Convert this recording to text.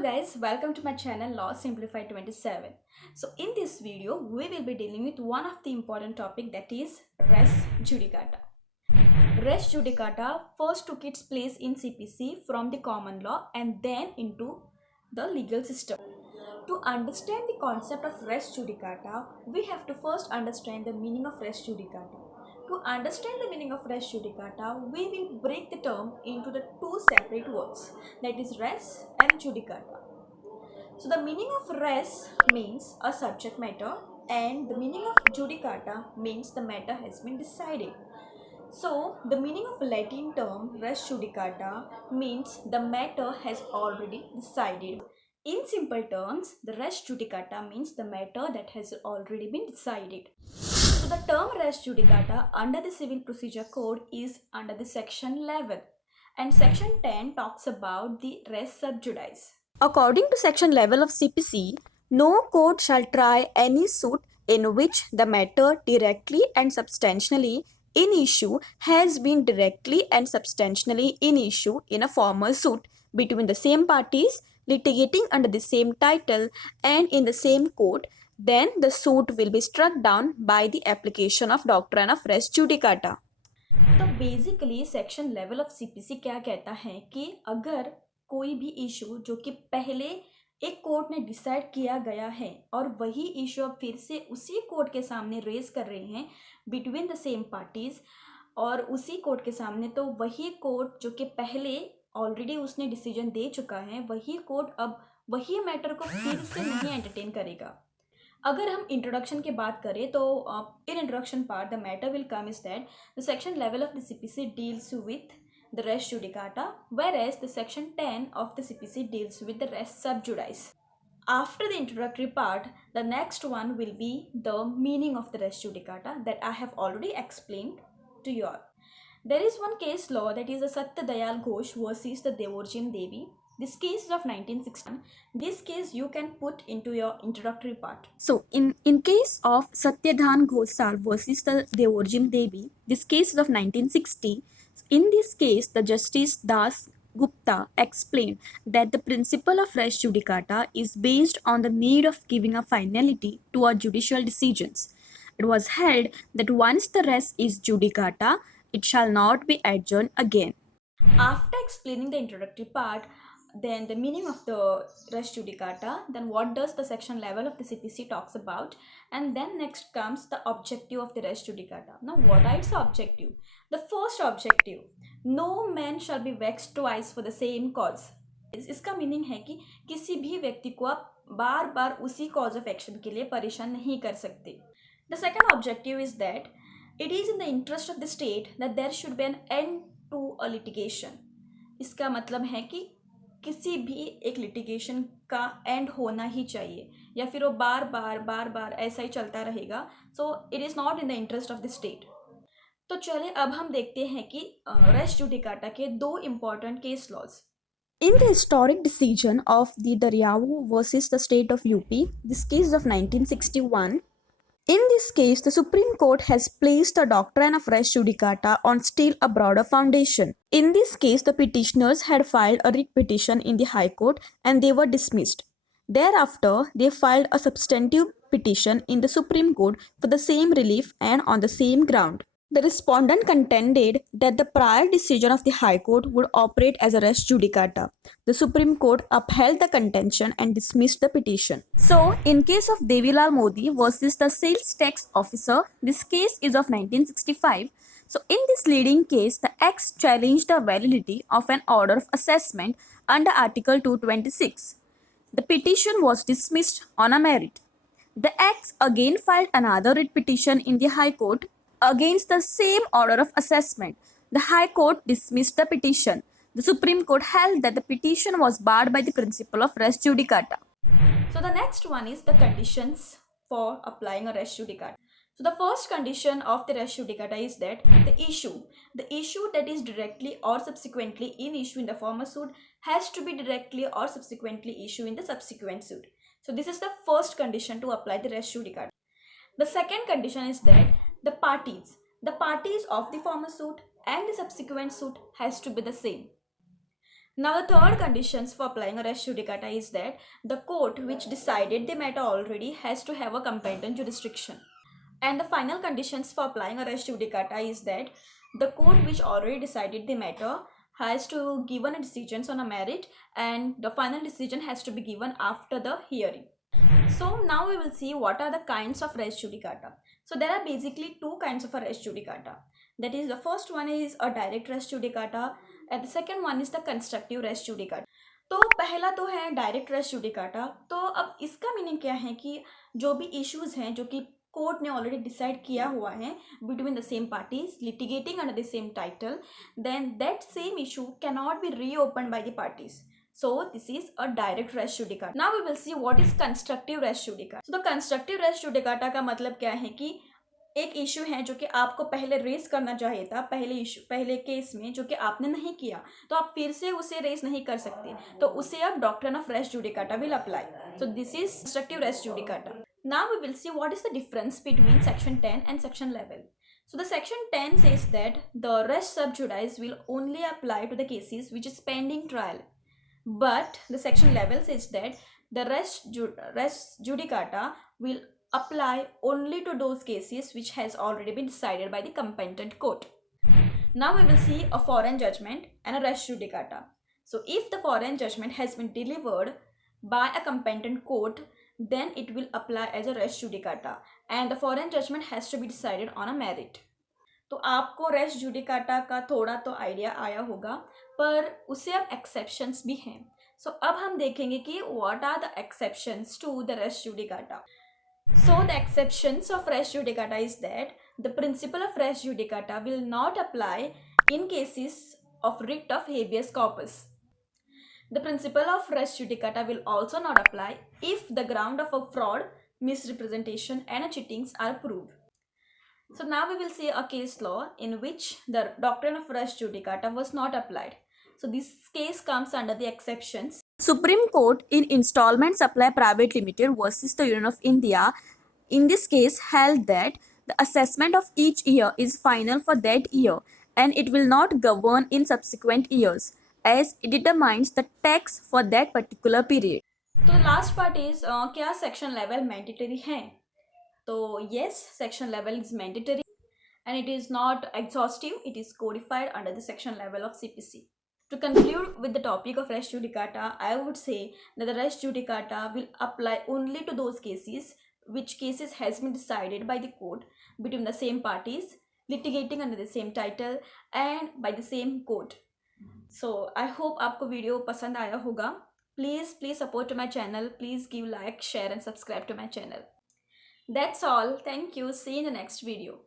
Hello guys, welcome to my channel Law Simplified 27. So in this video, we will be dealing with one of the important topic, that is res judicata. Res judicata first took its place in CPC from the common law and then into the legal system. To understand the concept of res judicata, we have to first understand the meaning of res judicata. To understand the meaning of res judicata, we will break the term into the two separate words, that is res and judicata. So the meaning of res means a subject matter and the meaning of judicata means the matter has been decided. So the meaning of Latin term res judicata means the matter has already decided. In simple terms, the res judicata means the matter that has already been decided. So the term res judicata under the Civil Procedure Code is under the section 11 and section 10 talks about the res sub judice. According to section 11 of CPC, no court shall try any suit in which the matter directly and substantially in issue has been directly and substantially in issue in a formal suit between the same parties litigating under the same title and in the same court, then the suit will be struck down by the application of doctrine of res judicata. तो basically section level of CPC क्या कहता है कि अगर कोई भी issue जो कि पहले एक कोर्ट ने डिसाइड किया गया है और वही इशू अब फिर से उसी कोर्ट के सामने रेज कर रहे हैं बिटवीन द सेम पार्टीज और उसी कोर्ट के सामने, तो वही कोर्ट जो कि पहले ऑलरेडी उसने डिसीजन दे चुका है, वही कोर्ट अब वही मैटर को फिर से नहीं एंटरटेन करेगा. अगर हम इंट्रोडक्शन की बात करें तो in introduction part the matter will come is that the section level of the CPC deals with the res judicata, whereas the section 10 of the CPC deals with the res sub judice. After the introductory part, the next one will be the meaning of the res judicata that I have already explained to you all. There is one case law, that is the Satya Dayal Ghosh versus the Devorjim Devi. This case is of 1961. This case you can put into your introductory part. So in case of Satyadhan Ghosh versus the Devorjim Devi, this case is of 1960. In this case, the Justice Das Gupta explained that the principle of res judicata is based on the need of giving a finality to our judicial decisions. It was held that once the res is judicata, it shall not be adjourned again. After explaining the introductory part, then the meaning of the res judicata, then what does the section level of the CPC talks about, and then next comes the objective of the res judicata. Now what are its objective? The first objective, no man shall be vexed twice for the same cause. इसका meaning है कि किसी भी व्यक्ति को आप बार बार उसी cause of action के लिए परेशान नहीं कर सकते. The second objective is that it is in the interest of the state that there should be an end to a litigation. इसका मतलब है कि किसी भी एक लिटिगेशन का एंड होना ही चाहिए, या फिर वो बार बार ऐसा ही चलता रहेगा. So it is not in the interest of the state. तो चलिए अब हम देखते हैं कि रेस जुडिकाटा के दो important case laws. In the historic decision of the Daryavu versus the state of UP, this case is of 1961. In this case, the Supreme Court has placed the doctrine of res judicata on still a broader foundation. In this case, the petitioners had filed a writ petition in the High Court and they were dismissed. Thereafter, they filed a substantive petition in the Supreme Court for the same relief and on the same ground. The respondent contended that the prior decision of the High Court would operate as a res judicata. The Supreme Court upheld the contention and dismissed the petition. So, in case of Devilal Modi versus the sales tax officer, this case is of 1965. So, in this leading case, the ex challenged the validity of an order of assessment under Article 226. The petition was dismissed on a merit. The ex again filed another writ petition in the High Court against the same order of assessment. The High Court dismissed the petition. The Supreme Court held that the petition was barred by the principle of res judicata. So the next one is the conditions for applying a res judicata. So the first condition of the res judicata is that the issue that is directly or subsequently in issue in the former suit has to be directly or subsequently issue in the subsequent suit. So this is the first condition to apply the res judicata. The second condition is that the parties of the former suit and the subsequent suit has to be the same. Now, the third conditions for applying a res judicata is that the court which decided the matter already has to have a competent jurisdiction. And the final conditions for applying a res judicata is that the court which already decided the matter has to given a decision on a merit, and the final decision has to be given after the hearing. So now we will see what are the kinds of res judicata. So there are basically two kinds of a res judicata. That is, the first one is a direct res judicata and the second one is the constructive res judicata. तो पहला तो है direct race judicata. तो अब इसका meaning क्या है कि जो भी इश्यूज हैं जो कि कोर्ट ने ऑलरेडी डिसाइड किया हुआ है between the same parties litigating under the same title, then that same issue can not be reopen by the parties. So this is a direct res judicata. Now we will see what is constructive res judicata. So the constructive res judicata का मतलब क्या है कि एक issue है जो कि आपको पहले रेस करना चाहिए था पहले केस में, जो कि आपने नहीं किया, तो आप फिर से उसे रेस नहीं कर सकते, तो उसे अब doctrine of res judicata will apply. So this is constructive res judicata. Now we will see what is the difference between section 10 and section 11. So the section 10 says that the res sub judice will only apply to the cases which is pending trial. But the section 11 says that the res judicata will apply only to those cases which has already been decided by the competent court. Now we will see a foreign judgment and a res judicata. So if the foreign judgment has been delivered by a competent court, then it will apply as a res judicata and the foreign judgment has to be decided on a merit. तो आपको race judicata का थोड़ा तो idea आया होगा, पर उससे अब एक्सेप्शंस भी हैं. सो अब हम देखेंगे कि what are the exceptions to the res judicata. So the exceptions of res judicata is that the principle of res judicata will not apply in cases of writ of habeas corpus. The principle of res judicata will also not apply if the ground of a fraud, misrepresentation and cheatings are proved. So now we will see a case law in which the doctrine of res judicata was not applied. So this case comes under the exceptions. Supreme Court in Installment Supply Private Limited versus the Union of India, in this case held that the assessment of each year is final for that year and it will not govern in subsequent years as it determines the tax for that particular period. तो last part is क्या section level mandatory है. तो yes, section level is mandatory and it is not exhaustive, it is codified under the section level of CPC. To conclude with the topic of res judicata, I would say that the res judicata will apply only to those cases which cases has been decided by the court between the same parties litigating under the same title and by the same court. So I hope आपको video पसंद आया होगा. Please support to my channel. Please give like, share and subscribe to my channel. That's all. Thank you. See you in the next video.